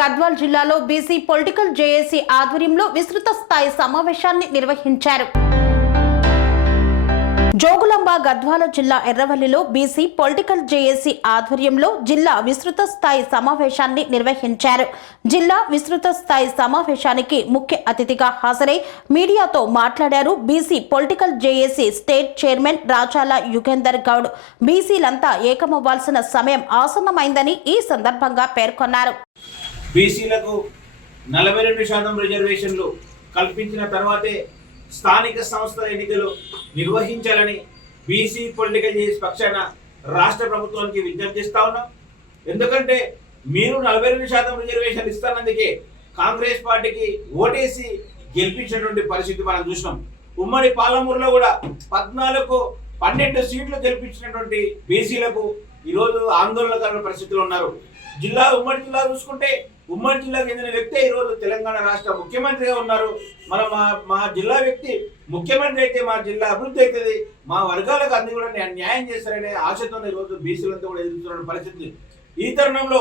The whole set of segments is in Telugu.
గద్వాల్ జిల్లాలో బీసీ పొలిటికల్ జేఏసీ ఆధ్వర్యంలో విస్తృత స్థాయి సమావేశాన్ని నిర్వహించారు. జోగులాంబ గద్వాల జిల్లా ఎర్రవల్లిలో బీసీ పొలిటికల్ జేఏసీ ఆధ్వర్యంలో జిల్లా విస్తృత స్థాయి సమావేశాన్ని నిర్వహించారు. జిల్లా విస్తృత స్థాయి సమావేశానికి ముఖ్య అతిథిగా హాజరై మీడియాతో మాట్లాడారు BC political JAC state chairman Rachala Yugender Goud. బీసీలంతా ఏకమవ్వాల్సిన సమయం ఆసన్నమైందని ఈ సందర్భంగా పేర్కొన్నారు. బీసీలకు 42% రిజర్వేషన్లు కల్పించిన తర్వాతే స్థానిక సంస్థల ఎన్నికలు నిర్వహించాలని బీసీ పొలిటికల్ జేఏసీ పక్షాన రాష్ట్ర ప్రభుత్వానికి విజ్ఞప్తి చేస్తా ఉన్నాం. ఎందుకంటే మీరు 42% రిజర్వేషన్ ఇస్తానందుకే కాంగ్రెస్ పార్టీకి ఓటేసి గెలిపించినటువంటి పరిస్థితి మనం చూసినాం. ఉమ్మడి పాలమూరులో కూడా 12 సీట్లు గెలిపించినటువంటి బీసీలకు ఈరోజు ఆందోళనకరమైన పరిస్థితులు ఉన్నారు. ఉమ్మడి జిల్లా చూసుకుంటే ఉమ్మడి జిల్లాకు చెందిన వ్యక్తి ఈరోజు తెలంగాణ రాష్ట్ర ముఖ్యమంత్రిగా ఉన్నారు. మా జిల్లా వ్యక్తి ముఖ్యమంత్రి అయితే మా జిల్లా అభివృద్ధి అవుతుంది, మా వర్గాలకు అన్ని కూడా న్యాయం చేస్తారనే ఆశతో ఈరోజు బీసీలంతా కూడా ఎదుర్కొన్న పరిస్థితి. ఈ తరుణంలో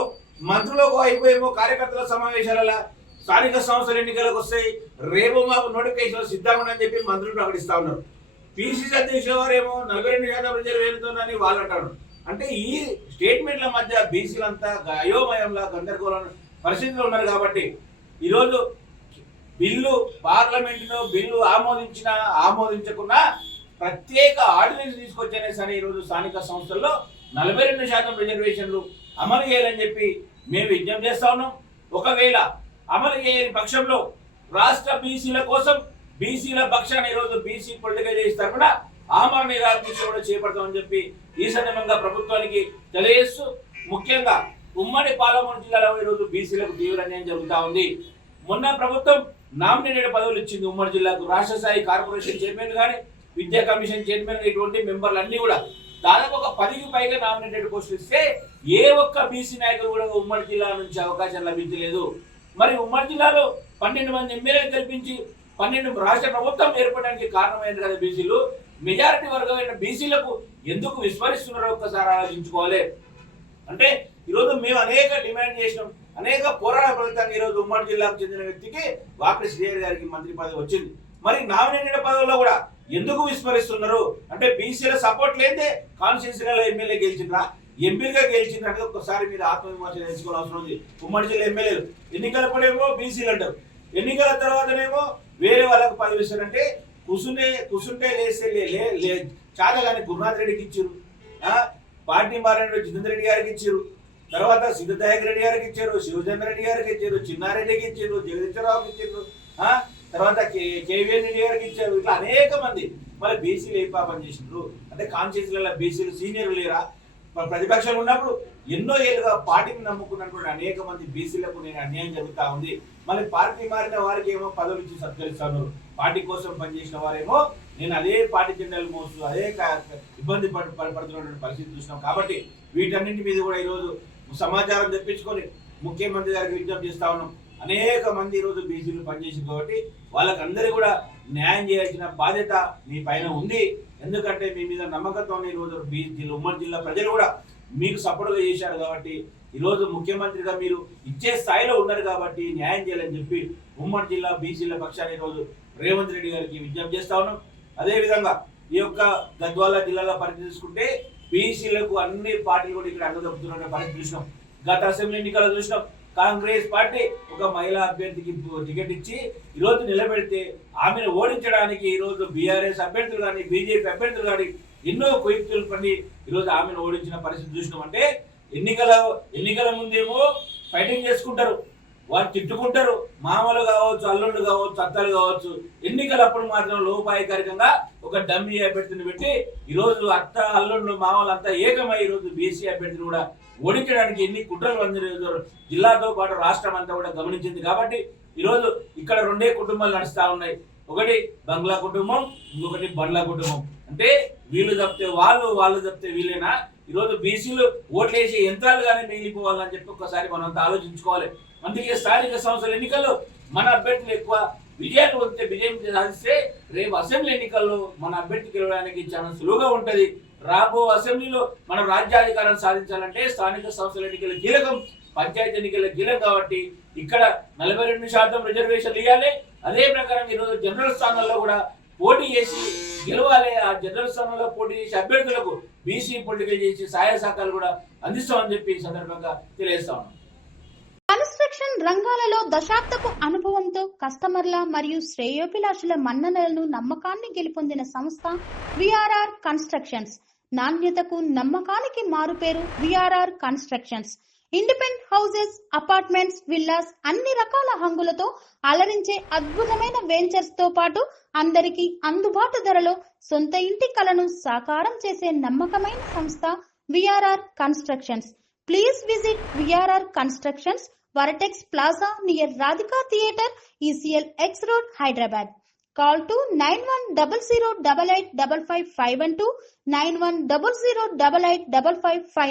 మంత్రులకు అయిపోయేమో కార్యకర్తల సమావేశాలలో స్థానిక సంస్థల ఎన్నికలకు వస్తాయి, రేపు మాకు నోటిఫికేషన్ సిద్ధంగా ఉందని చెప్పి మంత్రులు ప్రకటిస్తా ఉన్నారు. పిసిసి అధ్యక్షుల వారేమో 42% రిజర్వేషన్తోనని వాళ్ళు అంటారు. అంటే ఈ స్టేట్మెంట్ల మధ్య బీసీలంతా అయోమయంలా గందరగోళం పరిస్థితులు ఉన్నారు. కాబట్టి ఈరోజు పార్లమెంటులో బిల్లు ఆమోదించకున్నా ప్రత్యేక ఆర్డినెన్స్ తీసుకొచ్చానే సరే ఈరోజు స్థానిక సంస్థల్లో 42% రిజర్వేషన్లు అమలు చేయాలని చెప్పి మేము విజ్ఞప్తి చేస్తా ఉన్నాం. ఒకవేళ అమలు చేయని పక్షంలో రాష్ట్ర బీసీల కోసం బీసీల పక్షాన ఈరోజు బీసీ పొలిటికల్ జేఏసీ తరఫున ఆమరణ నిరాహార కూడా చేపడతామని చెప్పి ఈ సందర్భంగా ప్రభుత్వానికి తెలియజేస్తూ, ముఖ్యంగా ఉమ్మడి పాలమూరు జిల్లాలో ఈరోజు బీసీలకు తీవ్ర అన్యాయం జరుగుతూ ఉంది. మొన్న ప్రభుత్వం నామినేటెడ్ పదవులు ఇచ్చింది ఉమ్మడి జిల్లాకు. రాష్ట్ర స్థాయి కార్పొరేషన్ చైర్మన్ కానీ విద్యా కమిషన్ చైర్మన్ ఇటువంటి మెంబర్లు అన్ని కూడా దాదాపు ఒక 10కి పైగా నామినేటెడ్ పోస్టులు ఇస్తే ఏ ఒక్క బీసీ నాయకులు కూడా ఉమ్మడి జిల్లా నుంచి అవకాశం లభించలేదు. మరి ఉమ్మడి జిల్లాలో 12 మంది ఎమ్మెల్యేలు కల్పించి 12 రాష్ట్ర ప్రభుత్వం ఏర్పడడానికి కారణమైంది కదా బీసీలు. మెజారిటీ వర్గమైన బీసీలకు ఎందుకు విస్మరిస్తున్నారో ఒక్కసారి ఆలోచించుకోవాలి. అంటే ఈరోజు మేము అనేక డిమాండ్ చేసినాం, అనేక పోరాట ఫలితంగా ఈరోజు ఉమ్మడి జిల్లాకు చెందిన వ్యక్తికి వాకటి శ్రీహరి గారికి మంత్రి పదవి వచ్చింది. మరి నామినేటెడ్ పదవుల్లో కూడా ఎందుకు విస్మరిస్తున్నారు? అంటే బీసీల సపోర్ట్ లేదే కాన్స్టిట్యూన్సీలలో ఎమ్మెల్యే గెలిచిండ్రా, ఎంపీగా గెలిచిండ్రా అనేది ఒక్కసారి మీరు ఆత్మవిమర్శ చేసుకోవాల్సిన అవసరం ఉంది. ఉమ్మడి జిల్లా ఎమ్మెల్యేలు ఎన్నికలప్పుడేమో బీసీలు అంటారు, ఎన్నికల తర్వాతనేమో వేరే వాళ్ళకు పదవి ఇస్తారంటే కుసుంటే లేస్తే చాలా కానీ గురునాథ్ రెడ్డికి ఇచ్చారు, పార్టీ మారిన జితేందర్ రెడ్డి గారికి ఇచ్చారు, తర్వాత సిద్ధదాయక్ రెడ్డి గారికి ఇచ్చారు, శివచంద్ర రెడ్డి గారికి ఇచ్చారు, చిన్నారెడ్డికి ఇచ్చారు, జగదీశ్వరరావుకి ఇచ్చారు, తర్వాత కేవీఎన్ రెడ్డి గారికి ఇచ్చారు. ఇట్లా అనేక మంది. మరి బీసీలు ఏ పాపం చేసిండ్రు? అంటే కాన్స్టిట్యూన్సీలలో బీసీలు సీనియర్లు లేరా? ప్రతిపక్షాలు ఉన్నప్పుడు ఎన్నో ఏళ్ళుగా పార్టీని నమ్ముకున్నటువంటి అనేక మంది బీసీలకు నేను అన్యాయం జరుగుతూ ఉంది. మళ్ళీ పార్టీ మారిన వారికి ఏమో పదవులు ఇచ్చి సత్కరిస్తాను, పార్టీ కోసం పనిచేసిన వారేమో నేను అదే పార్టీ జెండాలు మోస్తూ అదే ఇబ్బంది పడుతున్నటువంటి పరిస్థితి చూసినాం. కాబట్టి వీటన్నింటి మీద కూడా ఈరోజు సమాచారం తెప్పించుకొని ముఖ్యమంత్రి గారికి విజ్ఞప్తి చేస్తా ఉన్నాం. అనేక మంది ఈరోజు బీసీలు పనిచేసింది కాబట్టి వాళ్ళకందరూ కూడా న్యాయం చేయాల్సిన బాధ్యత మీ పైన ఉంది. ఎందుకంటే మీ మీద నమ్మకంతో ఈరోజు ఉమ్మడి జిల్లా ప్రజలు కూడా మీకు సపోర్ట్గా చేశారు కాబట్టి ఈరోజు ముఖ్యమంత్రిగా మీరు ఇచ్చే స్థాయిలో ఉన్నారు కాబట్టి న్యాయం చేయాలని చెప్పి ఉమ్మడి జిల్లా బీసీల పక్షాన్ని ఈరోజు రేవంత్ రెడ్డి గారికి విజ్ఞప్తి చేస్తా ఉన్నాం. అదేవిధంగా ఈ యొక్క గద్వాల జిల్లాలో పరిస్థితి చూసుకుంటే బీసీలకు అన్ని పార్టీలు కూడా ఇక్కడ అడ్డుదప్పుతున్న పరిస్థితి చూసినాం. గత అసెంబ్లీ ఎన్నికల్లో చూసినాం. కాంగ్రెస్ పార్టీ ఒక మహిళా అభ్యర్థికి టికెట్ ఇచ్చి ఈరోజు నిలబెడితే ఆమెను ఓడించడానికి ఈరోజు బీఆర్ఎస్ అభ్యర్థులు కానీ బీజేపీ అభ్యర్థులు కానీ ఎన్నో కుయుక్తులు పని ఈరోజు ఆమెను ఓడించిన పరిస్థితి చూసినాం. అంటే ఎన్నికల ముందేమో ఫైటింగ్ చేసుకుంటారు, వారు తిట్టుకుంటారు, మామలు కావచ్చు, అల్లుళ్ళు కావచ్చు, అత్తలు కావచ్చు. ఎన్నికలప్పుడు మాత్రం లోపాయకారికంగా ఒక డమ్మీ అభ్యర్థిని పెట్టి ఈరోజు అత్త అల్లుళ్ళు మామలు అంతా ఏకమై ఈరోజు బీసీ అభ్యర్థిని కూడా ఓడించడానికి ఎన్ని కుట్రలు అందరూ జిల్లాతో పాటు రాష్ట్రం అంతా కూడా గమనించింది. కాబట్టి ఈరోజు ఇక్కడ 2 కుటుంబాలు నడుస్తూ ఉన్నాయి. ఒకటి బంగ్లా కుటుంబం, ఇంకొకటి బండ్ల కుటుంబం. అంటే వీళ్ళు తప్పితే వాళ్ళు తప్పితే వీళ్ళేనా? ఈరోజు బీసీలు ఓట్లేసే యంత్రాలు కానీ మిగిలిపోవాలని చెప్పి ఒక్కసారి మనం ఆలోచించుకోవాలి. అందుకే స్థానిక సంస్థల ఎన్నికల్లో మన అభ్యర్థులు ఎక్కువ విజయం సాధిస్తే రేపు అసెంబ్లీ ఎన్నికల్లో మన అభ్యర్థి గెలవడానికి చాలా సులువుగా ఉంటుంది. రాబో అసెంబ్లీలో మనం రాజ్యాధికారం సాధించాలంటే స్థానిక సంస్థల ఎన్నికలు కీలకం. పంచాయతీ ఎన్నికల గీలం కాబట్టి ఇక్కడ 42% రిజర్వేషన్లు ఇవ్వాలి. అదే ప్రకారం ఈరోజు జనరల్ స్థానాల్లో కూడా పోటీ చేసి గెలవాలి. ఆ జనరల్ స్థానంలో పోటీ చేసి అభ్యర్థులకు బీసీ పొలిటికల్ చేసి సహాయ సహకారాలు కూడా అందిస్తామని చెప్పి ఈ సందర్భంగా తెలియజేస్తా ఉన్నాం. కన్స్ట్రక్షన్ రంగాలలో దశాబ్దపు అనుభవంతో కస్టమర్ల మరియు శ్రేయోభిలాషుల మన్ననలను నమ్మకాన్ని గెలుపొందిన సంస్థ విఆర్ఆర్ కన్స్ట్రక్షన్స్. నాణ్యతకు నమ్మకానికి మారుపేరు VRR constructions. Independent houses, apartments, villas అన్ని రకాల హంగులతో అలరించే అద్భుతమైన వెంచర్స్ తో పాటు అందరికీ అందుబాటు ధరలో సొంత ఇంటి కలను సాకారం చేసే నమ్మకమైన సంస్థ VRR constructions. Please visit VRR Constructions, Varatex Plaza near Radhika Theatre, ECL X Road, Hyderabad. Call to 9100885551 91008855.